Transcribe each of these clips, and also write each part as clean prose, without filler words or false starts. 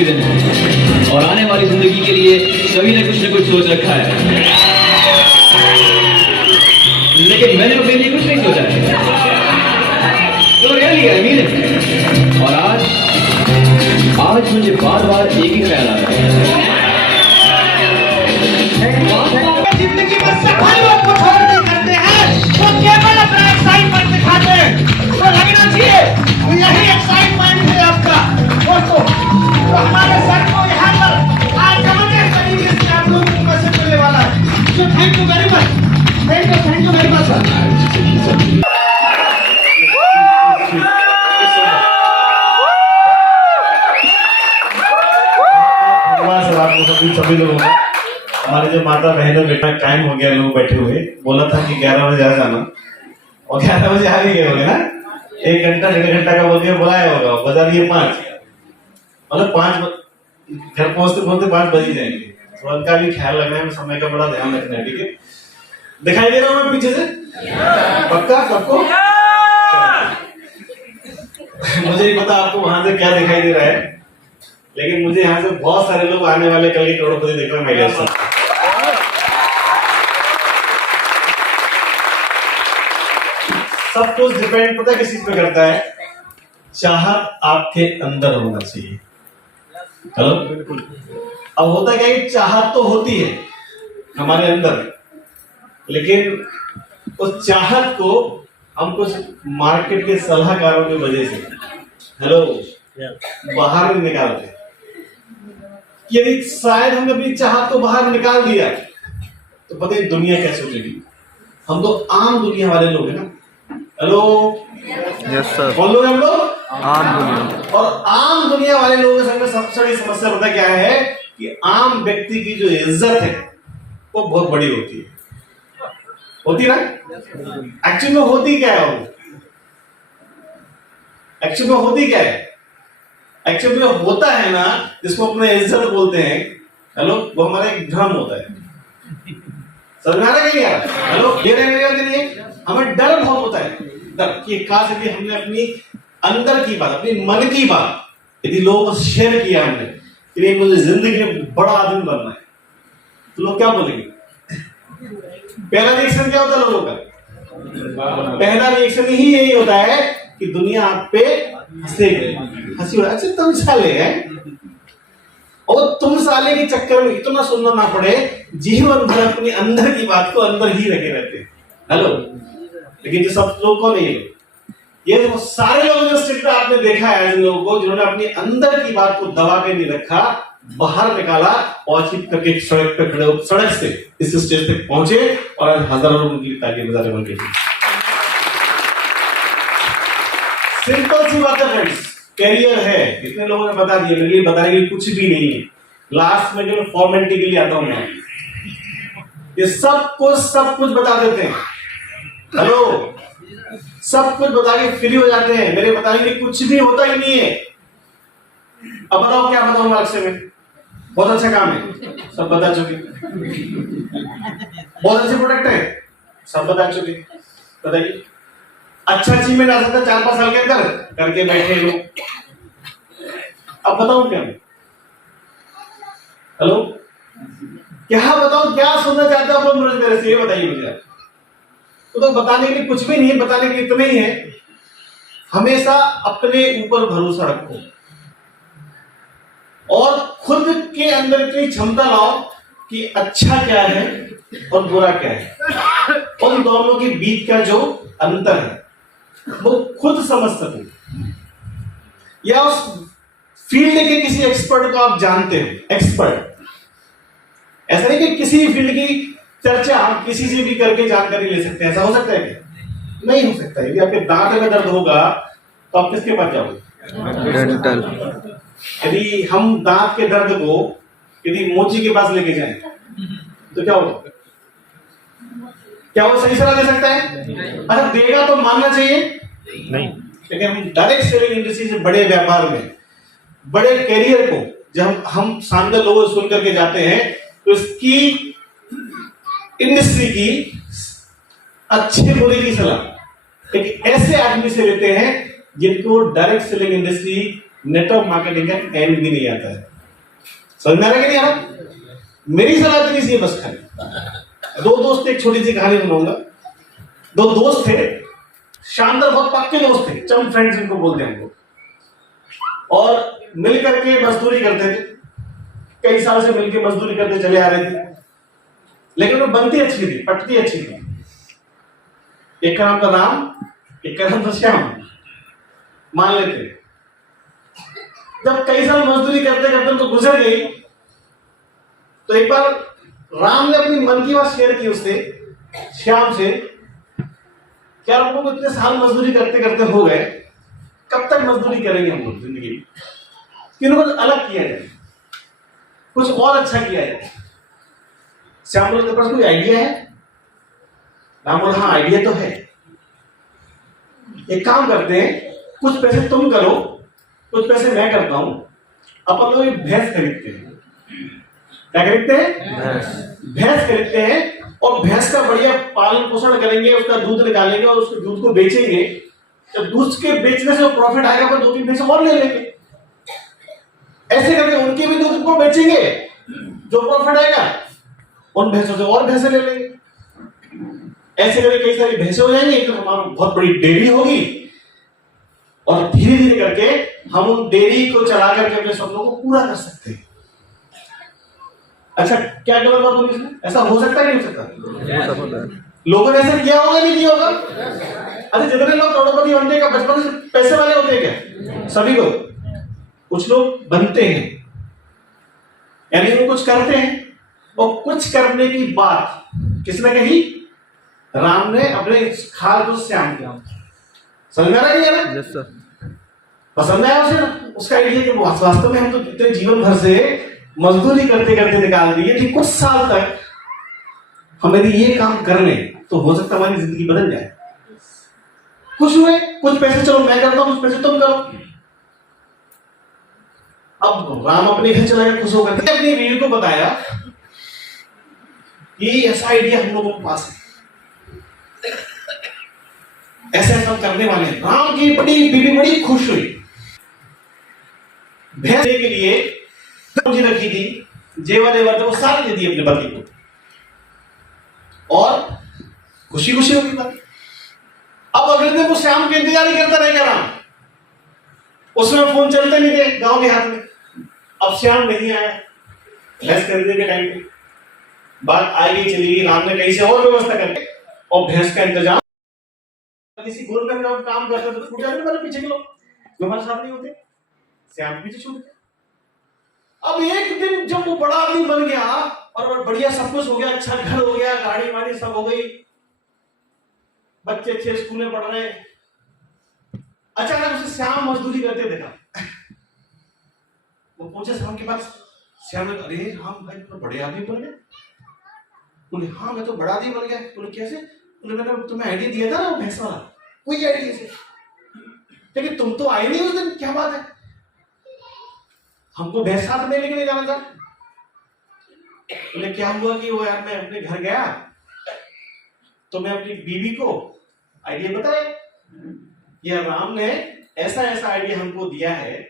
के दिन है और आने वाली जिंदगी के लिए सभी ने कुछ न कुछ सोच रखा है, लेकिन मैंने अपने लिए कुछ नहीं सोचा है। तो रियली आई मीन, और आज मुझे बार बार एक ही ख्याल आ रहा है, जिंदगी में सफाइयों को छोड़ नहीं करते हैं, वो केवल अपना एक्साइटमेंट दिखाते हैं। तो लगना चाहिए यही एक्साइटमेंट है आपका दोस्तों। तो हमारे सर को यहाँ पर आज जबरदस्त तरीके से आप लोगों को मैसेज मिलने वाला है। तो thank you very much, thank you very much sir. सभी लोगों को हमारे जो माता बहनों बेटा टाइम हो गया, लोग बैठे हुए, बोला था कि 11 बजे आ जाना और 11 बजे आ भी गए होंगे ना। 1 घंटा 1.5 घंटा का बोल के बुलाया होगा, बजा दिए 5, मतलब 5 घर पहुंचते पहुंचते 5 बज ही जाएंगे। तो उनका भी ख्याल रखना है, समय का बड़ा ध्यान रखना है, ठीक है। दिखाई दे रहा हूँ मैं पीछे से पक्का सबको? मुझे नहीं पता आपको वहां से क्या दिखाई दे रहा है, लेकिन मुझे यहाँ से बहुत सारे लोग आने वाले कल के करोड़पति देख रहे हैं। सब कुछ डिपेंड पता किस चीज पे करता है? चाहत आपके अंदर होना चाहिए। हेलो, अब होता क्या है, चाहत तो होती है हमारे अंदर, लेकिन उस चाहत को हम कुछ मार्केट के सलाहकारों की वजह से हेलो बाहर नहीं निकालते। यदि शायद हमने अपनी चाहत को बाहर निकाल दिया तो पता है दुनिया क्या सोचेगी। हम तो आम दुनिया वाले लोग हैं ना। हेलो, यस सर, कौन लोग हम लोग? आम दुनिया। और आम दुनिया वाले लोगों के में सबसे बड़ी समस्या पता क्या है कि आम व्यक्ति की जो इज्जत है वो बहुत बड़ी होती है। होती ना? एक्चुअली में होती क्या है? एक्चुअली में होती क्या है? एक्चुअली में होता है ना, जिसको अपने इज्जत बोलते हैं, हेलो, वो हमारा एक भ्रम होता है। समझ में आ रहा है क्या यार? हेलो, ये नहीं, हमें डर बहुत होता है, डर कि काश यदि हमने अपनी अंदर की बात, अपनी मन की बात यदि लोगों को शेयर किया हमने कि मुझे जिंदगी में बड़ा आदमी बनना है, तो लोग क्या बोलेंगे? पहला रिएक्शन क्या होता है लोगों का? पहला रिएक्शन ही यही होता है कि दुनिया आप पे हंसी हो। अच्छा तुम साले हैं, और तुम साले के चक्कर में इतना सुनना ना पड़े, जीवन भर अपने अंदर की बात को अंदर ही रखे रहते हैं। हेलो, लेकिन जो सब लोग को नहीं, ये जो सारे लोग जो स्टेज पे आपने देखा है, जिन लोगों को जिन्होंने अपने अंदर की बात को दबा के नहीं रखा, बाहर निकाला और छिप करके सड़क पे खड़े, सड़क से इस स्टेज तक पहुंचे और आज हजारों लोगों की ताकि बजारे बन गई। सिंपल सी बात है फ्रेंड्स, कैरियर है, इतने लोगों ने बता दिया, मेरे लिए बताने के कुछ भी नहीं है। लास्ट में जो फॉर्मेलिटी के लिए आता हूं मैं, ये सब कुछ बता देते हैं। हेलो, सब कुछ बता के फ्री हो जाते हैं, मेरे बताने के लिए कुछ भी होता ही नहीं है। अब बताओ क्या बताऊं मार्क्स में? बहुत अच्छा काम है, सब बता चुके। बहुत अच्छे प्रोडक्ट है, सब बता चुके। बताइए अच्छा अचीवमेंट आ सकता है 4-5 साल के अंदर, करके बैठे लोग। अब बताऊं क्या? हेलो, क्या बताऊं? क्या सुनना चाहते हो आप लोग मेरे से? ये बताइए मुझे। तो बताने के लिए कुछ भी नहीं है, बताने के लिए इतना ही है, हमेशा अपने ऊपर भरोसा रखो और खुद के अंदर इतनी क्षमता लाओ कि अच्छा क्या है और बुरा क्या है, उन दोनों के बीच का जो अंतर है वो खुद समझ सको, या उस फील्ड के किसी एक्सपर्ट को आप जानते हो। एक्सपर्ट ऐसा नहीं कि किसी फील्ड की चर्चा हम किसी से भी करके जानकारी ले सकते हैं, ऐसा हो सकता है क्या? नहीं हो सकता। यदि आपके दांत में दर्द होगा तो आप किसके पास जाओगे? डेंटल। यदि हम दांत के दर्द को यदि मोची के पास लेके जाएं तो क्या होगा? क्या वो सही सलाह दे सकता है? अच्छा देगा तो मानना चाहिए नहीं, लेकिन हम डायरेक्ट सेलिंग इंडस्ट्री से बड़े व्यापार में बड़े कैरियर को जब हम शानदार लोगों से सुन करके जाते हैं तो इसकी इंडस्ट्री की अच्छे बुरे की सलाह एक ऐसे आदमी से लेते हैं जिनको direct selling industry network marketing का एंड भी नहीं आता है। समझ में आ रहा कि नहीं आ रहा? मेरी सलाह इतनी सी है बस खाली। दो दोस्त, एक छोटी सी कहानी सुनाऊंगा। दो दोस्त थे, शानदार, बहुत पक्के दोस्त थे, चम फ्रेंड्स इनको बोलते हैं हमको, और मिल करके मजदूरी करते थे। कई साल से मिलकर मजदूरी करते चले आ रहे थे, लेकिन वो बनती अच्छी थी, पटती अच्छी थी। एक का नाम था राम, एक का नाम था श्याम, मान लेते। जब कई साल मजदूरी करते करते तो गुजर गई, तो एक बार राम ने अपनी मन की बात शेयर की उससे, श्याम से, क्या हम लोग इतने साल मजदूरी करते करते हो गए, कब तक मजदूरी करेंगे हम लोग जिंदगी में? किन्हों कुछ अलग किया जाए, कुछ और अच्छा किया जाए। श्याम बोले, तेरे पास कोई आइडिया है? राम बोला, हाँ आइडिया तो है। एक काम करते हैं, कुछ पैसे तुम करो, कुछ पैसे मैं करता हूं, अपन लोग एक भैंस खरीदते हैं। क्या खरीदते हैं? भैंस खरीदते हैं, और भैंस का बढ़िया पालन पोषण करेंगे, उसका दूध निकालेंगे और उसके दूध को बेचेंगे। तो दूध के बेचने से प्रॉफिट आएगा, पर 2-3 भैंस और ले लेंगे। ऐसे करके उनके भी दूध को बेचेंगे, जो प्रॉफिट आएगा उन भैंसों से और भैंसे ले लेंगे। ऐसे करके कई सारी भैंसे हो जाएंगी, तो हमारी बहुत बड़ी डेयरी होगी, और धीरे धीरे करके हम उन डेयरी को चला करके अपने सपनों को पूरा कर सकते हैं। अच्छा, क्या गलत बात बोली इसमें? ऐसा हो सकता है नहीं हो सकता? लोगों ने ऐसा किया होगा नहीं किया होगा? अरे जितने लोग करोड़पति बनते हैं, बचपन से पैसे वाले होते हैं क्या? सभी को कुछ लोग बनते हैं, यानी वो कुछ करते हैं, और कुछ करने की बात किसने कही? राम ने अपने खाल को श्याम किया। समझ में आ रहा है? Yes sir. पसंद आया उसे ना उसका आइडिया कि वास्तव में हम तो कितने जीवन भर से मजदूरी करते करते निकाल दिए कि कुछ साल तक हम यदि ये काम कर लें तो हो सकता है हमारी जिंदगी बदल जाए। खुश हुए, कुछ पैसे चलो मैं करता हूं, कुछ पैसे तुम करो। अब राम अपने घर चला गया खुश होकर, अपनी बीवी को बताया कि ऐसा आइडिया हम लोगों के पास है, ऐसे ऐसा करने वाले हैं। राम की बीवी बड़ी खुश हुई। भैंस के लिए पूंजी रखी थी, जेवर जेवर वो सारे दे दिए अपने पति को, और खुशी खुशी होगी बात। अब अगले दिन वो श्याम के इंतजार ही करता रहेगा राम। उसमें फोन चलते नहीं थे गांव देहात में। अब श्याम नहीं आया, भैंस खरीदने के टाइम पे बात आई गई चली गई। राम ने कहीं से और व्यवस्था करके और भैंस का इंतजाम, किसी गोल में हम काम करते तो छूट जाते, मतलब पीछे के लोग जो हमारे साथ नहीं होते, श्याम पीछे छूट गए। अब एक दिन जब वो बड़ा आदमी बन गया और बढ़िया सब कुछ हो गया, अच्छा घर हो गया, गाड़ी वाड़ी सब हो गई, बच्चे अच्छे स्कूल में पढ़ रहे, अचानक उसे श्याम मजदूरी करते देखा। वो पूछे श्याम के पास, श्याम ने, अरे राम भाई तो बड़े आदमी बन गए। बोले, हाँ मैं तो बड़ा आदमी बन गया। बोले, कैसे? बोले, मैंने तुम्हें आइडिया दिया था ना वो भैंस वाला, वही आइडिया से, लेकिन तुम तो आए नहीं उस दिन, क्या बात है? हमको भैंस साथ में लेके जाना था। बोले, क्या हुआ कि वो यार मैं अपने घर गया तो मैं अपनी बीवी को आइडिया बताया, यार राम ने ऐसा ऐसा आइडिया हमको दिया है,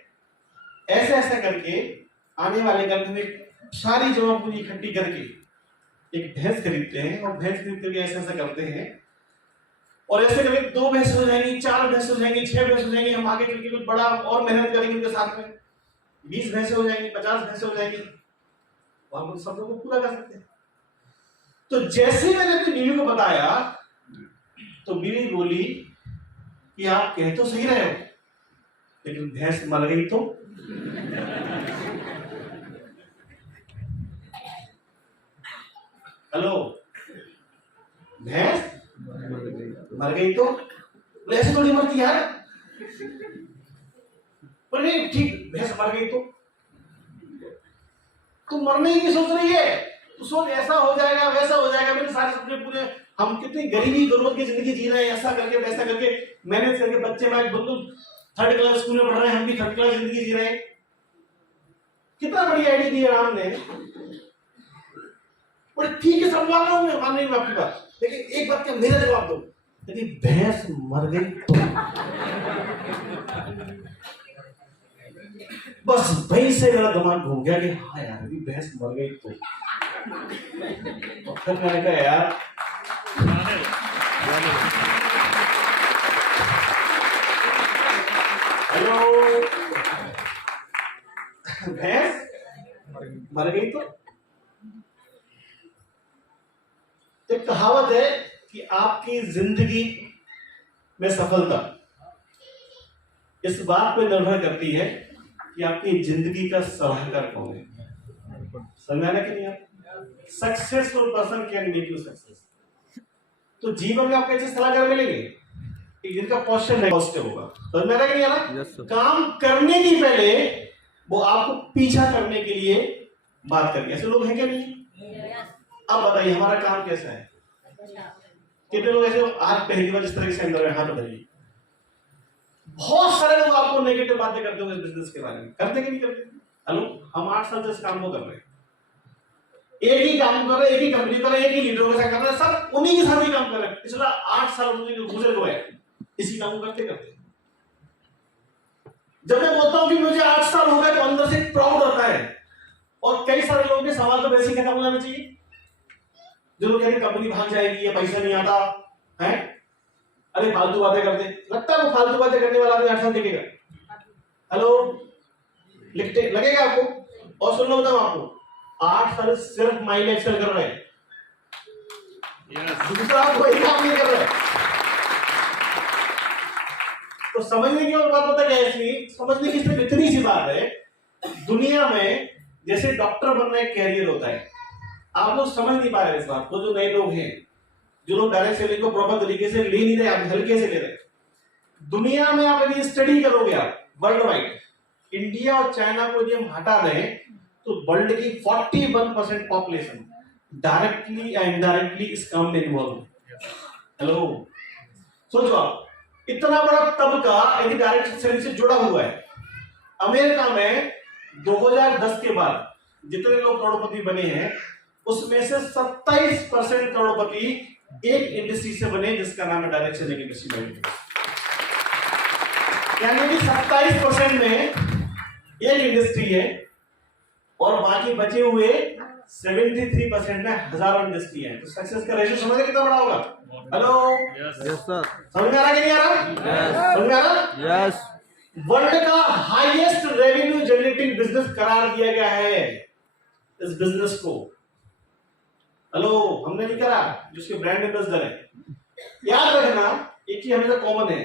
ऐसा ऐसा करके आने वाले कल में सारी जमा पूरी इकट्ठी करके एक भैंस खरीदते हैं, और भैंस खरीद करके ऐसा ऐसा करते हैं, और ऐसे करके 2 भैंस हो जाएंगी, 4 भैंस हो जाएंगी, 6 भैंस हो जाएंगी। हम आगे चल के कुछ बड़ा और मेहनत करेंगे उनके साथ में, 20 भैंसे हो जाएंगी, 50 भैंसे हो जाएंगी, और हम उन सब लोगों को पूरा कर सकते हैं। तो जैसे ही मैंने अपनी बीवी को बताया तो बीवी बोली कि आप कह तो सही रहे हो, लेकिन भैंस मर गई तो? हेलो, भैंस मर गई तो? बोले, ऐसे थोड़ी मरती यार। बोले, नहीं ठीक, भैंस मर गई तो? तू मरने ही नहीं सोच रही है, तू सोच ऐसा हो जाएगा वैसा हो जाएगा, मेरे सारे सपने पूरे, हम कितनी गरीबी गुर्बत की जिंदगी जी रहे हैं, ऐसा करके वैसा करके मैनेज करके, बच्चे मैं बिल्कुल 3rd क्लास स्कूल में पढ़ रहे हैं, हम भी 3rd क्लास जिंदगी जी रहे हैं। कितना बढ़िया आइडिया दिया राम ने। बोले, ठीक है समझा रहा हूं मैं, मान रही हूं आपकी बात, लेकिन एक बात का मेरा जवाब दो, यदि भैंस मर गई तो? बस वहीं से मेरा दिमाग घूम गया कि हाँ यार अभी भैंस मर गई तो फिर मैंने कहा यार हेलो भैंस मर गई तो एक कहावत है कि आपकी जिंदगी में सफलता इस बात पे निर्भर करती है कि आपकी जिंदगी का सलाहकार कौन है। समझ आना कि नहीं आप successful person can make you success. तो जीवन में आपको ऐसे सलाहकार मिलेंगे कि जिनका पोस्चर पॉजिटिव होगा। समझ में आ रहा है कि नहीं आ रहा? Yes, sir. काम करने की पहले वो आपको पीछा करने के लिए बात करेंगे। ऐसे लोग हैं क्या नहीं? अब बताइए हमारा काम कैसा है? कितने लोग ऐसे आज पहली बार इस तरह से अंदर में हाथ उठाइए। बहुत सारे लोग आपको नेगेटिव बातें करते होंगे बिजनेस के बारे में, करते कि नहीं करते? हेलो, हम 8 साल से इस काम को कर रहे हैं, एक ही काम कर रहे हैं, एक ही कंपनी कर रहे हैं, एक ही लीडरों के साथ कर रहे हैं, सब उन्हीं के साथ ही काम कर रहे हैं। पिछला 8 साल मुझे गुजर गए इसी काम को करते करते। जब मैं बोलता हूं कि मुझे 8 साल हो गए तो अंदर से प्राउड होता है। और कई सारे लोगों के सवाल तो वैसे ही खत्म हो जाना चाहिए। जो लोग कहते कंपनी भाग जाएगी या पैसा नहीं आता है, अरे फालतू बातें करते, लगता है वो फालतू बातें करने वाला आदमी 8 साल टिकेगा? हेलो, लिखते लगेगा आपको? और सुन लो बताओ आपको 8 साल सिर्फ माइलेज कर रहे हैं, दूसरा कोई काम नहीं कर रहे। तो समझने की और बात होता है इसलिए समझने की सिर्फ इतनी सी बात है, दुनिया में जैसे डॉक्टर बनना एक कैरियर होता है, आप लोग समझ नहीं पा रहे इस बात को। जो नए लोग हैं, जो लोग डायरेक्ट सेलिंग को प्रॉपर तरीके से ले नहीं रहे, आप हल्के से ले रहे। दुनिया में आप यदि स्टडी करोगे आप वर्ल्ड वाइड, इंडिया और चाइना को यदि हम हटा दें तो वर्ल्ड की 41% पॉपुलेशन डायरेक्टली या इनडायरेक्टली इस काम में इन्वॉल्व है। हेलो, सोचो आप, इतना बड़ा तबका यदि डायरेक्ट सेलिंग से जुड़ा हुआ है। अमेरिका में 2010 के बाद जितने लोग करोड़पति बने हैं उसमें से 27% करोड़पति एक इंडस्ट्री से बने जिसका नाम है डायरेक्ट सेलिंग इंडस्ट्री। यानी कि 27% में एक इंडस्ट्री है और बाकी बचे हुए 73% में हजारों इंडस्ट्री है। तो सक्सेस का रेशियो समझ कितना बड़ा होगा? Hello, Yes, sir. समझ में आ रहा कि नहीं आ रहा? समझ में आ रहा? Yes. वर्ल्ड का हाईएस्ट रेवेन्यू जनरेटिंग बिजनेस करार दिया गया है इस बिजनेस को। हेलो, हमने नहीं करा, जिसके ब्रांड एम्बेसडर है। याद रखना एक चीज हमेशा कॉमन है,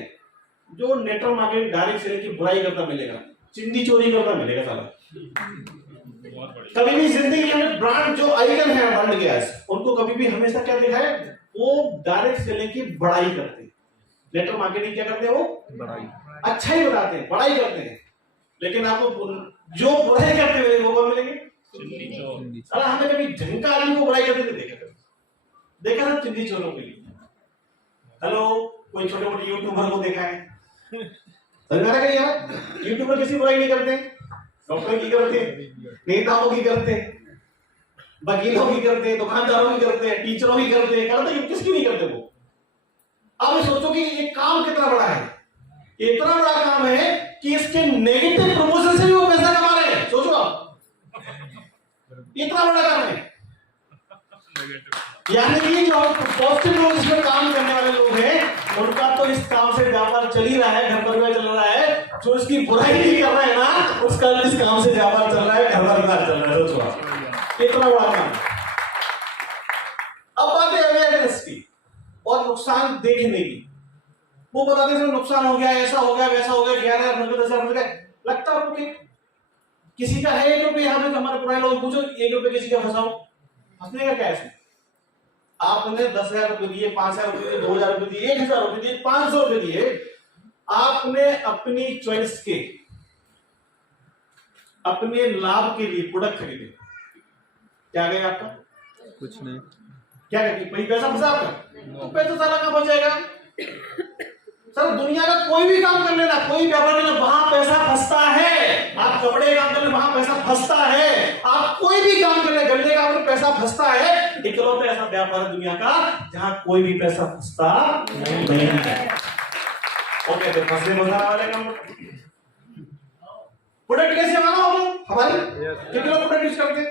जो नेटवर्क मार्केटिंग डायरेक्ट सेलिंग की बुराई करता मिलेगा, चिंदी चोरी करता मिलेगा साला। कभी भी जिंदगी में ब्रांड जो आइकन है वर्ल्ड के उनको कभी भी हमेशा क्या देखा है, वो डायरेक्ट सेलिंग की बड़ाई करते हैं। नेटवर्क मार्केटिंग क्या करते हैं? वो बड़ाई अच्छा ही बताते हैं, बड़ाई करते हैं। लेकिन आपको जो बुराई करते हुए वो कौन मिलेंगे? अरे हमें कभी ढंग का आदमी को बुराई करते नहीं देखा था चिंदी चोरों के लिए। हेलो, कोई छोटे मोटे यूट्यूबर को देखा है? समझ में आ रहा है यार? यूट्यूबर किसी बुराई नहीं करते, डॉक्टर की करते, नेताओं की करते, वकीलों की करते, दुकानदारों की करते, टीचरों की करते, किसकी नहीं करते वो? अब सोचो कि ये काम कितना बड़ा है। ये इतना बड़ा काम है कि इसके नेगेटिव प्रमोशन से भी वो पैसा कमा रहे हैं। सोचो आप, इतना बड़ा काम है। यानी कि जो पॉजिटिव लोग इसमें काम करने वाले लोग हैं उनका तो इस काम से व्यापार चल ही रहा है, घर परिवार चल रहा है। जो इसकी बुराई नहीं कर रहा है ना, उसका इस काम से व्यापार चल रहा है, घर परिवार चल रहा है। सोचो आप, इतना बड़ा काम। अब बात है अवेयरनेस की और नुकसान देखने की। वो बताते हैं नुकसान हो गया, ऐसा हो गया, वैसा हो गया, 11,000 10,000 मिल गए। लगता है आपको किसी का है 1 रुपये? यहाँ पे हमारे पुराने लोग पूछो 1 रुपये किसी का फंसाओ, फंसने का क्या है? आपने 10,000 रुपये दिए, 5,000 रुपये दिए, 2,000 रुपये दिए, 1,000 रुपये दिए, 500 रुपये दिए, आपने अपनी चॉइस के, अपने लाभ के लिए प्रोडक्ट खरीदे, क्या गया आपका? कुछ नहीं। क्या कहती? कोई पैसा फंसा आपका? तो पैसा साला कहाँ फंस जाएगा? सर दुनिया का कोई भी काम कर लेना, कोई व्यापार कर लेना, वहां पैसा फंसता है। आप कपड़े काम कर ले, वहां पैसा फंसता है। आप कोई भी काम कर ले, गन्ने का पैसा फंसता है। इकलौता ऐसा व्यापार है दुनिया का जहां कोई भी पैसा फंसता नहीं है। और कहते फंसने बसाने वाले काम। प्रोडक्ट कैसे मानो हम लोग हमारे Yes. कितने लोग प्रोडक्ट यूज करते हैं?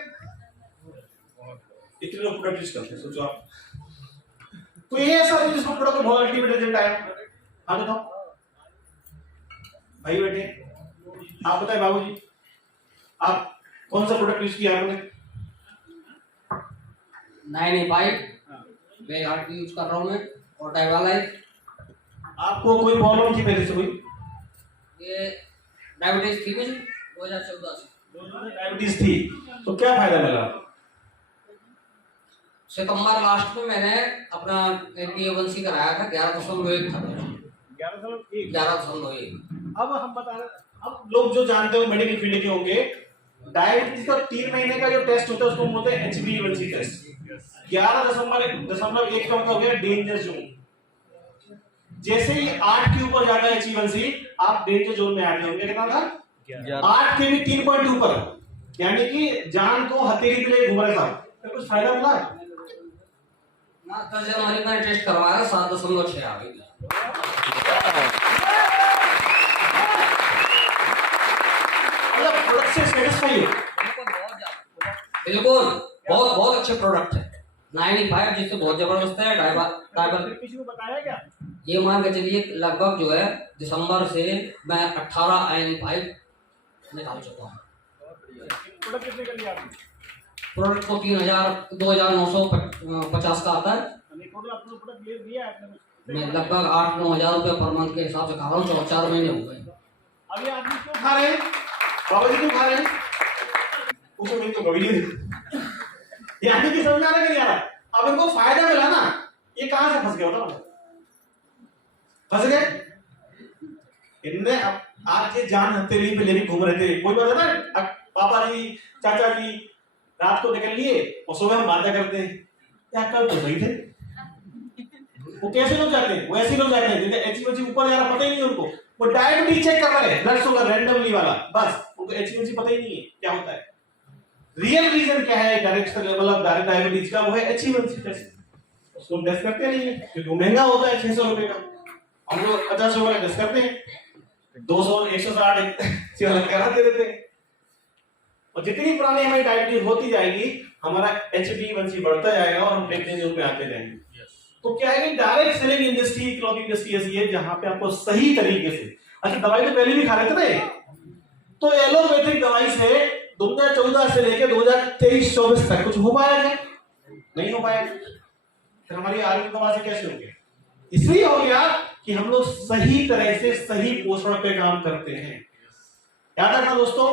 कितने लोग प्रोडक्ट यूज करते हैं सोचो आप। तो ये ऐसा है जिसको प्रोडक्ट बहुत अल्टीमेट रिजल्ट आया। हाँ बताओ भाई बेटे, आप बताएं बाबूजी, आप कौन सा प्रोडक्ट यूज किया आपने? 985 वे हार्ट यूज कर रहा हूँ मैं, और डायवालाइफ। आपको कोई प्रॉब्लम थी पहले से कोई? ये डायबिटीज थी मुझे 2014 से। डायबिटीज थी, तो क्या फायदा मिला? सितंबर लास्ट में मैंने अपना HbA1c कराया था, 11.1 था मेरा। 11.1। अब हम बता रहे, अब लोग जो जानते हो मेडिकल फील्ड के होंगे, डायबिटीज का 3 महीने का जो टेस्ट होता है उसको बोलते हैं HbA1c टेस्ट। 11.1 का मतलब हो गया डेंजर जोन। जैसे ही 8 के ऊपर जाता है HbA1c, आप डेंजर जोन में आते होंगे। कितना था? 8 के भी 3 ऊपर, यानी कि जान को हथेली के लिए घूम रहे साहब। तो कुछ फायदा मिला? ना 10 जनवरी में टेस्ट करवाया, 7.6 आ गई। मतलब प्रोडक्ट से सेटिस्फाई हो? बिल्कुल, बहुत बहुत अच्छे प्रोडक्ट है। 985 जिससे बहुत जबरदस्त है। डायबर किसी को बताया क्या? ये मान के चलिए लगभग जो है दिसंबर से मैं 18 985 निकाल चुका हूँ। प्रोडक्ट कितने का लिया आपने? प्रोडक्ट को 3,950 का आता है। टोटल अपना प्रोडक्ट ले दिया आपने? मैं लगभग 8-9 हजार रुपये पर मंथ के हिसाब से खा रहा हूँ। 4 महीने हो गए। अभी आदमी क्यों खा रहे हैं बाबा जी, क्यों खा रहे हैं? पूछो नहीं तो कभी नहीं। ये आदमी की समझ में आ रहा है कि नहीं आ रहा? अब इनको फायदा मिला ना, ये कहां से फंस गए बताओ? फंस गए इनने। अब आज ये जान हथेली पे लेके घूम रहे थे, कोई बात है ना, पापा जी चाचा जी रात को निकल लिए और सुबह हम बातें करते हैं, क्या कल तो सही थे। वो कैसे लोग जाते हैं? वो ऐसे लोग जाते हैं जिनका HbA1c ऊपर जा रहा पता ही नहीं उनको। वो डायबिटीज चेक कर रहे हैं, ब्लड शुगर रैंडमली वाला, बस उनको HbA1c पता ही नहीं है क्या होता है। रियल रीजन क्या है डायरेक्ट मतलब डायबिटीज का? वो है HbA1c टेस्ट। उसको टेस्ट करते नहीं है क्योंकि वो महंगा होता है, 600 रुपए का। हम लोग 50 रुपए का टेस्ट करते हैं, 200 160 वाला करा दे देते हैं। और जितनी पुरानी हमारी डायबिटीज होती जाएगी, हमारा HbA1c बढ़ता जाएगा और हम डेंजर जोन में आते जाएंगे। तो क्या है कि direct selling industry, cloth industry ऐसी है जहां पे आपको सही तरीके से, अच्छा दवाई तो पहले भी खा रहे थे ना, तो एलोपैथिक दवाई से 2014 से लेकर 2023-24 तक कुछ हो पाया क्या? नहीं हो पाया। फिर हमारी आयुर्वेद दवा से कैसे हो गया? इसलिए हो गया कि हम लोग सही तरह से सही पोषण पे काम करते हैं। याद रखना दोस्तों,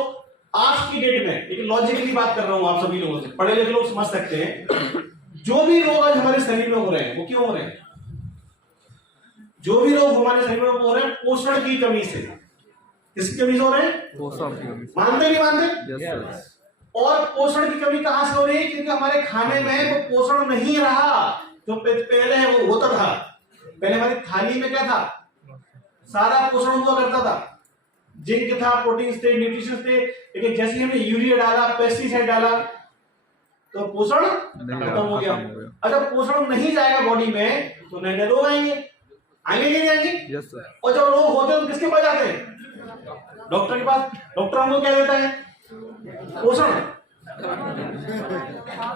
आज की डेट में एक लॉजिकली बात कर रहा हूं आप सभी लोगों से, पढ़े लिखे लोग समझ सकते हैं। जो भी रोग आज हमारे शरीर में हो रहे हैं वो क्यों हो रहे हैं? जो भी रोग हमारे शरीर में हो रहे हैं पोषण की कमी से। किसकी कमी से हो रहे हैं? पोषण की कमी से। मानते नहीं मानते? Yes, sir. और पोषण की कमी कहां से हो रही है? क्योंकि हमारे खाने में वो पोषण नहीं रहा जो पहले है वो होता था। पहले हमारी थाली में क्या था? सारा पोषण हुआ करता था, जिंक था, प्रोटीन थे, न्यूट्रिशन थे। लेकिन जैसे ही हमने यूरिया डाला, पेस्टिसाइड डाला, तो पोषण खत्म हो गया। अगर पोषण नहीं जाएगा बॉडी में तो नए नए रोग आएंगे। आएंगे कि नहीं आएंगे? Yes, sir. और जब रोग होते हैं तो किसके पास जाते हैं? डॉक्टर के पास। डॉक्टर हमको क्या देता है? पोषण।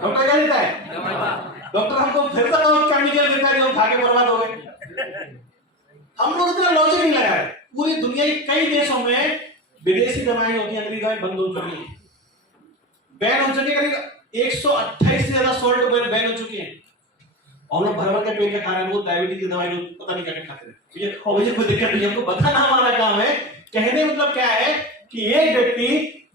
डॉक्टर क्या देता है? डॉक्टर हमको फिर से केमिकल देता है जो खा के बर्बाद हो गए। हम लोग इतना लॉजिक नहीं लगाए। पूरी दुनिया के कई देशों में विदेशी दवाएं होती हैं, अंग्रेजी दवाएं बंद हो चुकी हैं, बैन हो चुकी है। 128 से ज्यादा सॉल्ट बैन हो चुके हैं। और लोग भर भर के पेट के खा रहे हैं, वो डायबिटीज की दवाई पता नहीं क्या खाते हैं। ये मुझे कोई दिक्कत नहीं है, हमको बताना हमारा काम है। कहने मतलब क्या है कि एक व्यक्ति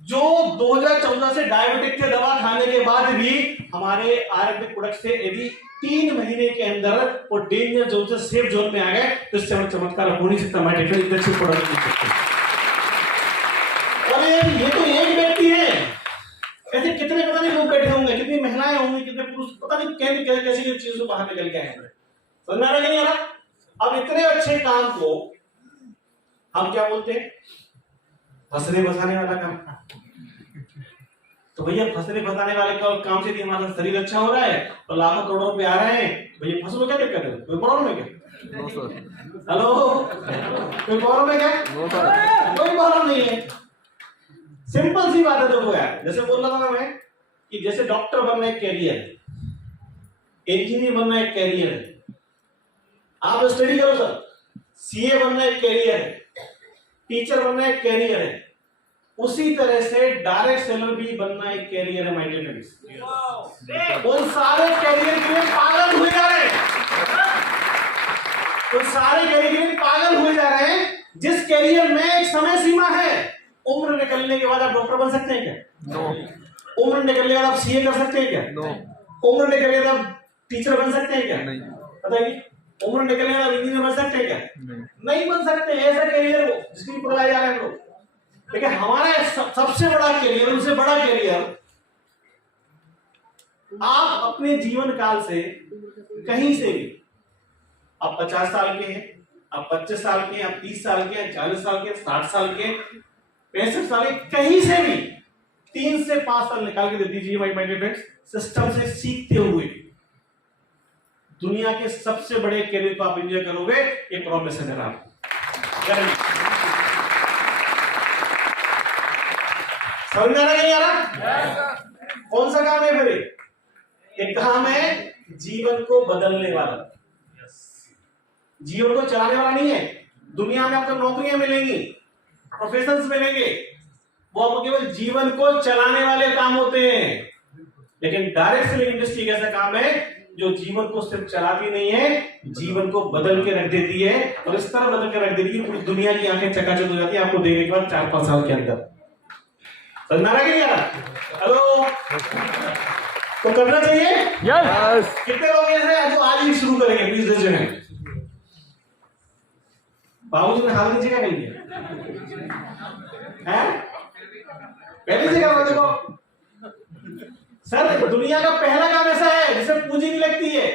जो 2014 से डायबिटिक के दवा खाने के बाद भी हमारे आयुर्वेदिक प्रोडक्ट से यदि 3 महीने के अंदर वो डेंजर जोन से सेफ जोन में आ गए तो इससे बड़ा चमत्कार हो नहीं सकता। हमारे इतने अच्छे प्रोडक्ट मिल सकते हैं। और ये तो एक व्यक्ति है, ऐसे कितने पता नहीं लोग बैठे होंगे, कितनी महिलाएं होंगी, कितने पुरुष, पता नहीं कैसी चीजों बाहर निकल के आए। समझ में आ रहा नहीं आ रहा? अब इतने अच्छे काम को हम क्या बोलते हैं? फंसने फंसाने वाला काम। तो भैया फंसने फंसाने वाले काम से यदि हमारा शरीर अच्छा हो रहा है और लाखों करोड़ों रुपए आ रहे हैं, भैया फंसो क्या दिक्कत है? कोई प्रॉब्लम है क्या? No, sir. हेलो, कोई प्रॉब्लम है क्या? No, sir. कोई प्रॉब्लम नहीं है। सिंपल सी बात है। देखो यार, जैसे बोल रहा था मैं कि जैसे डॉक्टर बनना एक कैरियर है, इंजीनियर बनना एक कैरियर है, आप स्टडी करो सर, सीए बनना एक कैरियर है, टीचर बनना एक कैरियर है, उसी तरह से डायरेक्ट सेलर भी बनना एक कैरियर है। माय डियर फ्रेंड्स, उन सारे कैरियर के लिए पागल हुए जा रहे हैं, उन सारे कैरियर के लिए पागल हुए जा रहे हैं जिस कैरियर में एक समय सीमा है। उम्र निकलने के बाद आप डॉक्टर बन सकते हैं क्या? नो। उम्र निकलने के बाद आप सीए कर सकते हैं क्या? नो। उम्र निकलने के बाद आप टीचर बन सकते हैं क्या? नहीं। बताइए, उम्र निकलने के बाद आप इंजीनियर बन सकते हैं क्या? नहीं। नहीं बन सकते। ऐसा कैरियर वो जिसके लिए पढ़ाए जा रहे हैं हम लोग। लेकिन हमारा सबसे बड़ा कैरियर, उनसे बड़ा कैरियर, आप अपने जीवन काल से कहीं से भी, आप 50 साल के हैं, आप 25 साल के हैं, आप 30 साल के हैं, 40 साल के, 60 साल के, 65 साल के, कहीं से भी 3 से 5 साल निकाल के दे दीजिए माय डियर फ्रेंड्स, सिस्टम से सीखते हुए दुनिया के सबसे बड़े कैरियर को आप एंजॉय करोगे। ये प्रॉमिस है मेरा आपको, समझ में आ रहा है? नहीं आ रहा? कौन सा काम है फिर? एक काम है जीवन को बदलने वाला, जीवन को चलाने वाला नहीं है। दुनिया में आपको नौकरियां मिलेंगी, प्रोफेशंस मिलेंगे, वो आपको केवल जीवन को चलाने वाले काम होते हैं। लेकिन डायरेक्ट सेलिंग इंडस्ट्री एक ऐसा काम है जो जीवन को सिर्फ चलाती नहीं है, जीवन को बदल के रख देती है, और इस तरह बदल के रख देती है पूरी दुनिया की आंखें चकाचौंध हो जाती है आपको देखने के बाद 4-5 साल के अंदर। समझ में आ रहा है क्या? हेलो, तो करना चाहिए। यस। कितने लोग ऐसे हैं जो आज ही शुरू करेंगे? Please raise your hand. बाबूजी ने हाथ नीचे क्या कर लिया है? पहले से क्या देखो सर, दुनिया का पहला काम ऐसा है जिसे पूंजी नहीं लगती है।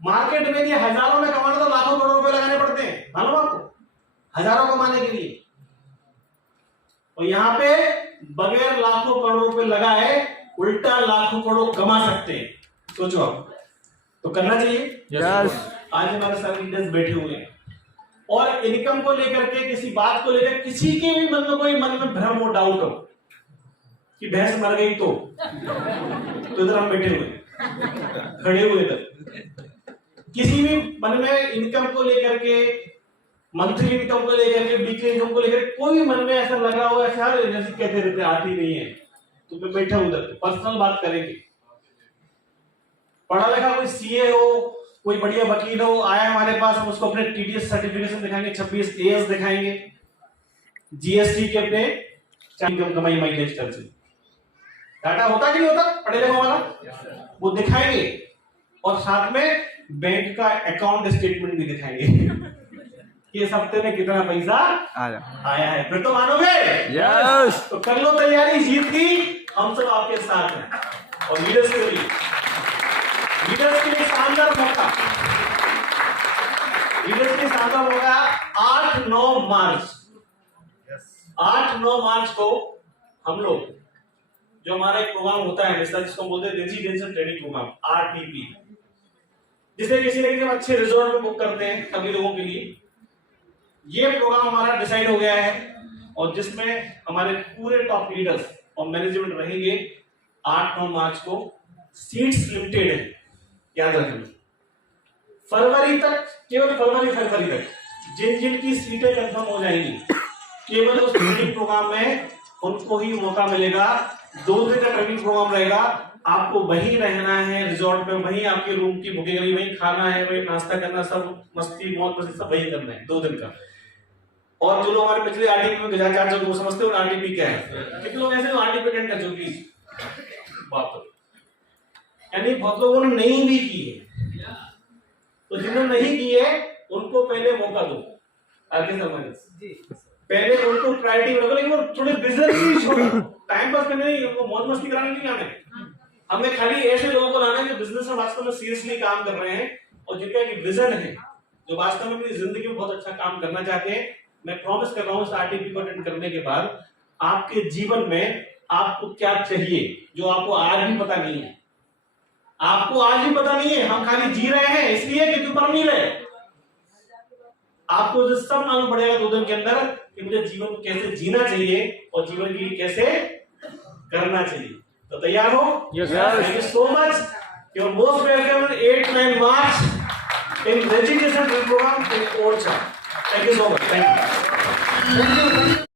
मार्केट में ये हजारों में कमाना तो लाखों करोड़ रुपए लगाने पड़ते हैं, मालूम आपको? हजारों कमाने के लिए, और यहाँ पे बगैर लाखों करोड़ रुपए लगाए उल्टा लाखों करोड़ कमा सकते हैं। सोचो आप, तो करना चाहिए। यस। आज हमारे सारे लीडर्स बैठे हुए हैं और इनकम को लेकर के, किसी बात को लेकर किसी के भी मन में कोई मन में भ्रम हो, डाउट हो कि भैंस मर गई तो इधर हम बैठे हुए खड़े हुए इधर, किसी भी मन में इनकम को लेकर के, मंथली इनकम को लेकर के, वीकली इनकम को लेकर कोई मन में ऐसा लग रहा हो, ऐसा जैसे कहते रहते आती नहीं है, तो मैं बैठा उधर पर्सनल बात करेंगे। पढ़ा लिखा कोई सीए हो, कोई बढ़िया वकील हो, आया हमारे पास, हम उसको अपने टीडीएस सर्टिफिकेशन दिखाएंगे, 26 एएस दिखाएंगे, जीएसटी के अपने इनकम कमाई माइलेज कर से डाटा होता कि नहीं होता पढ़े लिखा वाला, वो दिखाएंगे, और साथ में बैंक का अकाउंट स्टेटमेंट भी दिखाएंगे कि इस हफ्ते में कितना पैसा आया है। फिर तो मानोगे? यस। तो कर लो तैयारी जीत की, हम सब आपके साथ हैं। और लीडर्स के लिए, लीडर्स के लिए शानदार मौका, लीडर्स के लिए शानदार मौका 8-9 मार्च, 8-9 मार्च को हम लोग जो हमारा एक प्रोग्राम होता है हमेशा, जिसको हम बोलते हैं रेजिडेंशियल ट्रेनिंग प्रोग्राम, आरटीपी, जिसे किसी न किसी हम अच्छे रिजॉर्ट में बुक करते हैं सभी लोगों के लिए। ये प्रोग्राम हमारा डिसाइड हो गया है और जिसमें हमारे पूरे टॉप लीडर्स और मैनेजमेंट रहेंगे। 8-9 मार्च को सीट्स लिमिटेड है, याद रखना। फरवरी तक, केवल फरवरी तक जिन जिन की सीटें कंफर्म हो जाएंगी, केवल उस ट्रेनिंग प्रोग्राम में उनको ही मौका मिलेगा। 2 दिन का ट्रेनिंग प्रोग्राम रहेगा, आपको वहीं रहना है रिजॉर्ट में, वहीं आपके रूम की बुकिंग करनी, वहीं खाना है, वहीं नाश्ता करना, सब मस्ती मौज मस्ती सब वहीं करना है 2 दिन का। और जो लोग हमारे पिछले आरटीपी में जा चुके वो समझते हो आरटीपी क्या है। कितने लोग ऐसे आरटीपी अटेंड कर चुके, बात यानी बहुत लोगों ने नहीं भी की है, तो जिन्होंने नहीं की है उनको पहले मौका दो, आगे समझ, पहले उनको प्रायोरिटी रखो। लेकिन वो थोड़े बिजनेस की छोड़ो, टाइम पास करने नहीं, उनको मौज मस्ती कराने नहीं आना है। हमें खाली ऐसे लोगों को लाना है जो बिजनेस में वास्तव में सीरियसली काम कर रहे हैं और जिनका एक विजन है, जो वास्तव में अपनी जिंदगी में बहुत अच्छा काम करना चाहते हैं। मैं प्रॉमिस कर रहा हूं इस आरटीपी को अटेंड करने के बाद आपके जीवन में आपको क्या चाहिए जो आपको आज भी पता नहीं है। आपको आज भी पता नहीं है, हम खाली जी रहे हैं इसलिए क्योंकि ऊपर नहीं रहे। आपको जो सब मालूम पड़ेगा 2 दिन के अंदर कि मुझे जीवन को कैसे जीना चाहिए और जीवन के लिए कैसे करना चाहिए। तो तैयार हो? Yes, sir. Thank you so much. Your most welcome 8-9 March in resignation program in Orchha. Thank you so much. Thank you.